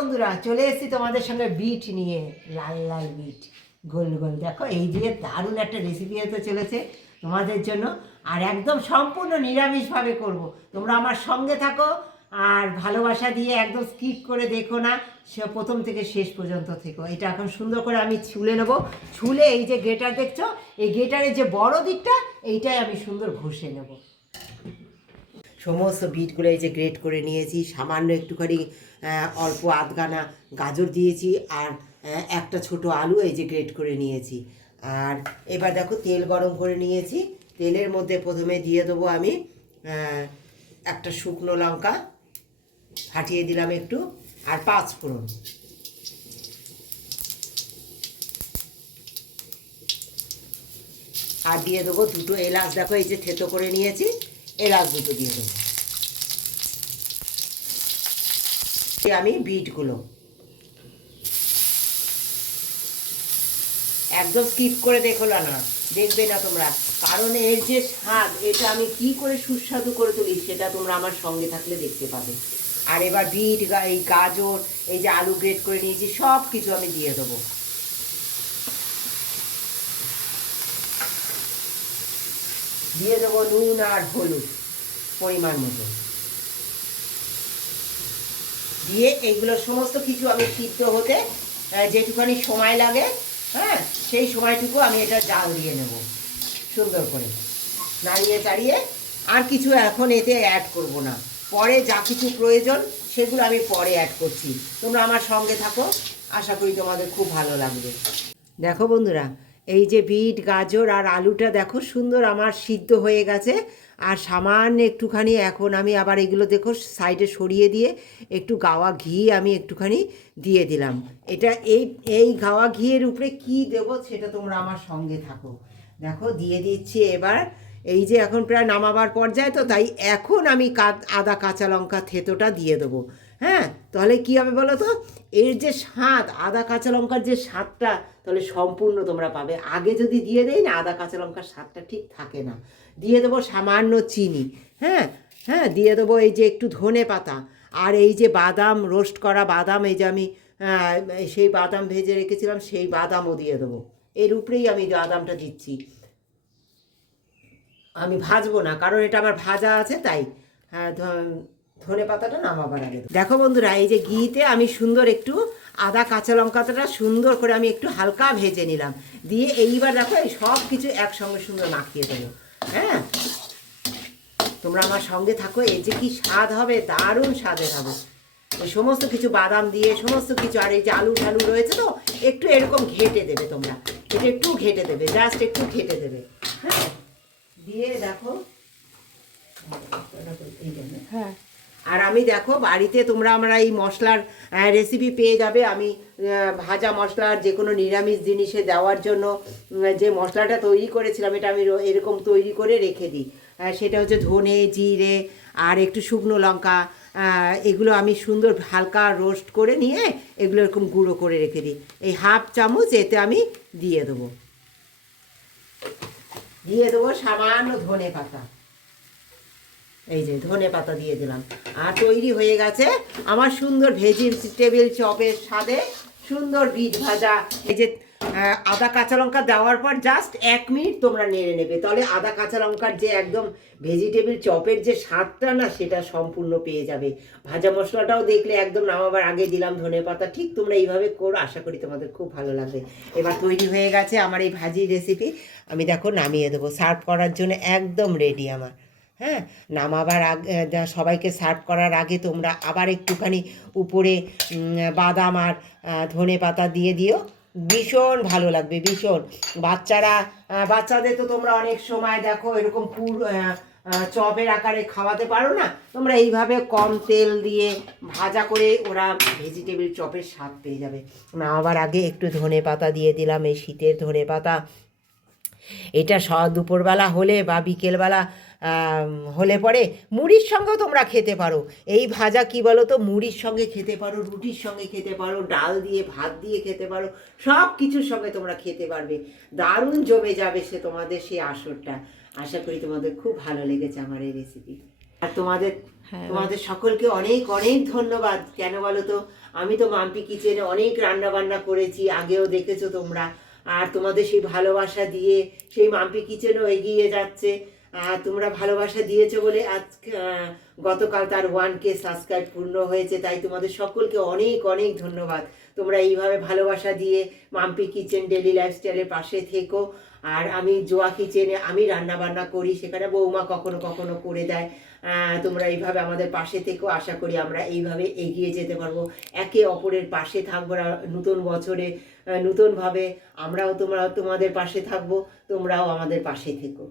বন্ধুরা, চলে এসেছি তোমাদের সঙ্গে বিট নিয়ে, লাল লাল বিট, গোল গোল। দেখো, এই যে দারুণ একটা রেসিপি হতে চলেছে তোমাদের জন্য। আর একদম সম্পূর্ণ নিরামিষভাবে করব। তোমরা আমার সঙ্গে থাকো আর ভালোবাসা দিয়ে একদম স্কিপ করে দেখো না, সে প্রথম থেকে শেষ পর্যন্ত থেকো। এটা এখন সুন্দর করে আমি ছুলে নেব। ছুলে এই যে গেটার দেখছ, এই গেটারের যে বড় দিকটা, এইটাই আমি সুন্দর ঘষে নেব। সমস্ত বিটগুলো এই যে গ্রেট করে নিয়েছি, সামান্য একটুখানি অল্প আধগানা গাজর দিয়েছি আর একটা ছোট আলু এই যে গ্রেট করে নিয়েছি। আর এবার দেখো তেল গরম করে নিয়েছি। তেলের মধ্যে প্রথমে দিয়ে দেবো আমি একটা শুকনো লঙ্কা, ফাটিয়ে দিলাম একটু, আর পাঁচ ফোড়ন। আর দিয়ে দেবো দুটো এলাচ, দেখো এই যে থেতো করে নিয়েছি। এলাচ দুটো দিয়ে দেবো। আমি বিটগুলো। একদম স্কিপ করে দেখো না দেখবে না তোমরা। কারণ এর যে স্বাদ, এটা আমি কি করে সুস্বাদু করে তুলি, সেটা তোমরা আমার সঙ্গে থাকলে দেখতে পাবে। আর এবার বিট, এই গাজর, এই যে আলু গ্রেট করে নিয়েছি সব কিছু আমি দিয়ে দেবো। দিয়ে দেবো নুন আর হলুদ, পরিমাণ মতো। দিয়ে এইগুলো সমস্ত কিছু আমি সিদ্ধ হতে যেটুখানি সময় লাগে হ্যাঁ সেই সময়টুকু আমি এটা জাল দিয়ে নেব, সুন্দর করে। নাড়িয়ে চাড়িয়ে আর কিছু এখন এতে অ্যাড করব না। পরে যা কিছু প্রয়োজন, সেগুলো আমি পরে অ্যাড করছি। তোমরা আমার সঙ্গে থাকো, আশা করি তোমাদের খুব ভালো লাগবে। দেখো বন্ধুরা এই যে বিট, গাজর আর আলুটা দেখো সুন্দর আমার সিদ্ধ হয়ে গেছে। আর সামান্য একটুখানি এখন আমি আবার এগুলো দেখো সাইডে সরিয়ে দিয়ে একটু গাওয়া ঘি আমি একটুখানি দিয়ে দিলাম। এটা এই এই গাওয়া ঘিয়ের উপরে কি দেবো সেটা তোমরা আমার সঙ্গে থাকো। দেখো দিয়ে দিচ্ছি এবার। এই যে এখন প্রায় নামাবার পর্যায়ে তো তাই এখন আমি আদা, কাঁচা লঙ্কা থেতোটা দিয়ে দেবো। হ্যাঁ? তাহলে কী হবে বলো তো? এর যে স্বাদ, আদা কাঁচা লঙ্কার যে স্বাদটা, তাহলে সম্পূর্ণ তোমরা পাবে। আগে যদি দিয়ে দেই না, আদা কাঁচা লঙ্কার স্বাদটা ঠিক থাকে না। দিয়ে দেবো সামান্য চিনি হ্যাঁ? হ্যাঁ দিয়ে দেবো এই যে একটু ধনে পাতা। আর এই যে বাদাম, রোস্ট করা বাদাম, এই যে আমি সেই বাদাম ভেজে রেখেছিলাম, সেই বাদামও দিয়ে দেবো। এর উপরেই আমি বাদামটা দিচ্ছি। আমি ভাজবো না, কারণ এটা আমার ভাজা আছে, তাই। হ্যাঁ ধনে পাতাটা নামাবার আগে। দেখো বন্ধুরা, এই যে ঘিতে আমি সুন্দর একটু আদা, কাঁচা লঙ্কাটা সুন্দর করে আমি একটু হালকা ভেজে নিলাম। দিয়ে এইবার দেখো এই সব কিছু একসঙ্গে সুন্দর মাখিয়ে দেবো। হ্যাঁ? তোমরা আমার সঙ্গে থাকো, এই যে কি স্বাদ হবে, দারুণ স্বাদে হবে। ওই সমস্ত কিছু বাদাম দিয়ে, সমস্ত কিছু, আর এই যে আলু ঠালু রয়েছে তো, একটু এরকম ঘেটে দেবে তোমরা। এটা একটু ঘেটে দেবে, জাস্ট একটু ঘেটে দেবে। হ্যাঁ? দিয়ে দেখো হ্যাঁ। আর আমি দেখো, বাড়িতে তোমরা আমরা এই মশলার রেসিপি পেয়ে যাবে। আমি ভাজা মশলার যে কোনো নিরামিষ জিনিসে দেওয়ার জন্য যে মশলাটা তৈরি করেছিলাম, এটা আমি এরকম তৈরি করে রেখে দিই। সেটা হচ্ছে ধনে, জিরে আর একটু শুকনো লঙ্কা এগুলো আমি সুন্দর হালকা রোস্ট করে নিয়ে এগুলো এরকম গুঁড়ো করে রেখে দিই। এই হাফ চামচ এতে আমি দিয়ে দেবো। দিয়ে দেবো সামান্য ধনে পাতা। এই যে ধনে পাতা দিয়ে দিলাম। আর তৈরি হয়ে গেছে আমার সুন্দর ভেজিটেবিল চপের স্বাদে সুন্দর বিট ভাজা। এই যে আদা কাঁচা লঙ্কা দেওয়ার পর জাস্ট এক মিনিট তোমরা নেড়ে নেবে। তাহলে আদা কাঁচা লঙ্কার যে একদম ভেজিটেবিল চপের যে স্বাদটা না, সেটা সম্পূর্ণ পেয়ে যাবে। ভাজা মশলাটাও দেখলে একদম নামাবার আগে দিলাম ধনে পাতা। ঠিক তোমরা এইভাবে করো, আশা করি তোমাদের খুব ভালো লাগবে। এবার তৈরি হয়ে গেছে আমার এই ভাজি রেসিপি আমি দেখো নামিয়ে দেবো। সার্ভ করার জন্য একদম রেডি আমার। হ্যাঁ নামাবার আগে সবাইকে সার্ভ করার আগে তোমরা আবার একটুখানি উপরে বাদাম আর ধনে পাতা দিয়ে দিও। ভীষণ ভালো লাগবে, ভীষণ। বাচ্চারা বাচ্চাদের তো তোমরা অনেক সময় দেখো এরকম পুর চপের আকারে খাওয়াতে পারো না? তোমরা এইভাবে কম তেল দিয়ে ভাজা করে ওরা ভেজিটেবিল চপের স্বাদ পেয়ে যাবে। নামাবার আগে একটু ধনে পাতা দিয়ে দিলাম, এই শীতের ধনে পাতা। এটা স, দুপুরবেলা হলে বা বিকেলবেলা হলে পরে মুড়ির সঙ্গেও তোমরা খেতে পারো। এই ভাজা কি বলো তো মুড়ির সঙ্গে খেতে পারো রুটির সঙ্গে খেতে পারো ডাল দিয়ে ভাত দিয়ে খেতে পারো সব কিছুর সঙ্গে তোমরা খেতে পারবে। দারুণ জমে যাবে সে তোমাদের সেই আসরটা। আশা করি তোমাদের খুব ভালো লেগেছে আমার এই রেসিপি আর তোমাদের হ্যাঁ। তোমাদের সকলকে অনেক অনেক ধন্যবাদ। কেন বলো তো আমি তো মাম্পি কিচেনে অনেক রান্না বান্না করেছি আগেও দেখেছ তোমরা। আর তোমাদের সেই ভালোবাসা দিয়ে সেই মাম্পি কিচেনও এগিয়ে যাচ্ছে। তোমরা ভালোবাসা দিয়েছ বলে আজ গতকাল তার ওয়ান কে সাবস্ক্রাইব পূর্ণ হয়েছে, তাই তোমাদের সকলকে অনেক অনেক ধন্যবাদ। তোমরা এইভাবে ভালোবাসা দিয়ে মাম্পি কিচেন ডেলি লাইফস্টাইলের পাশে থেকো। আর আমি জোয়া কিচেনে আমি রান্না বান্না করি, সেখানে বৌমা কখনো কখনো করে দেয়। তোমরা এইভাবে আমাদের পাশে থেকেও আশা করি আমরা এইভাবে এগিয়ে যেতে পারব। একে অপরের পাশে থাকব নতুন বছরে নতুনভাবে আমরাও তোমরা, তোমাদের পাশে থাকব, তোমরাও আমাদের পাশে থেকো।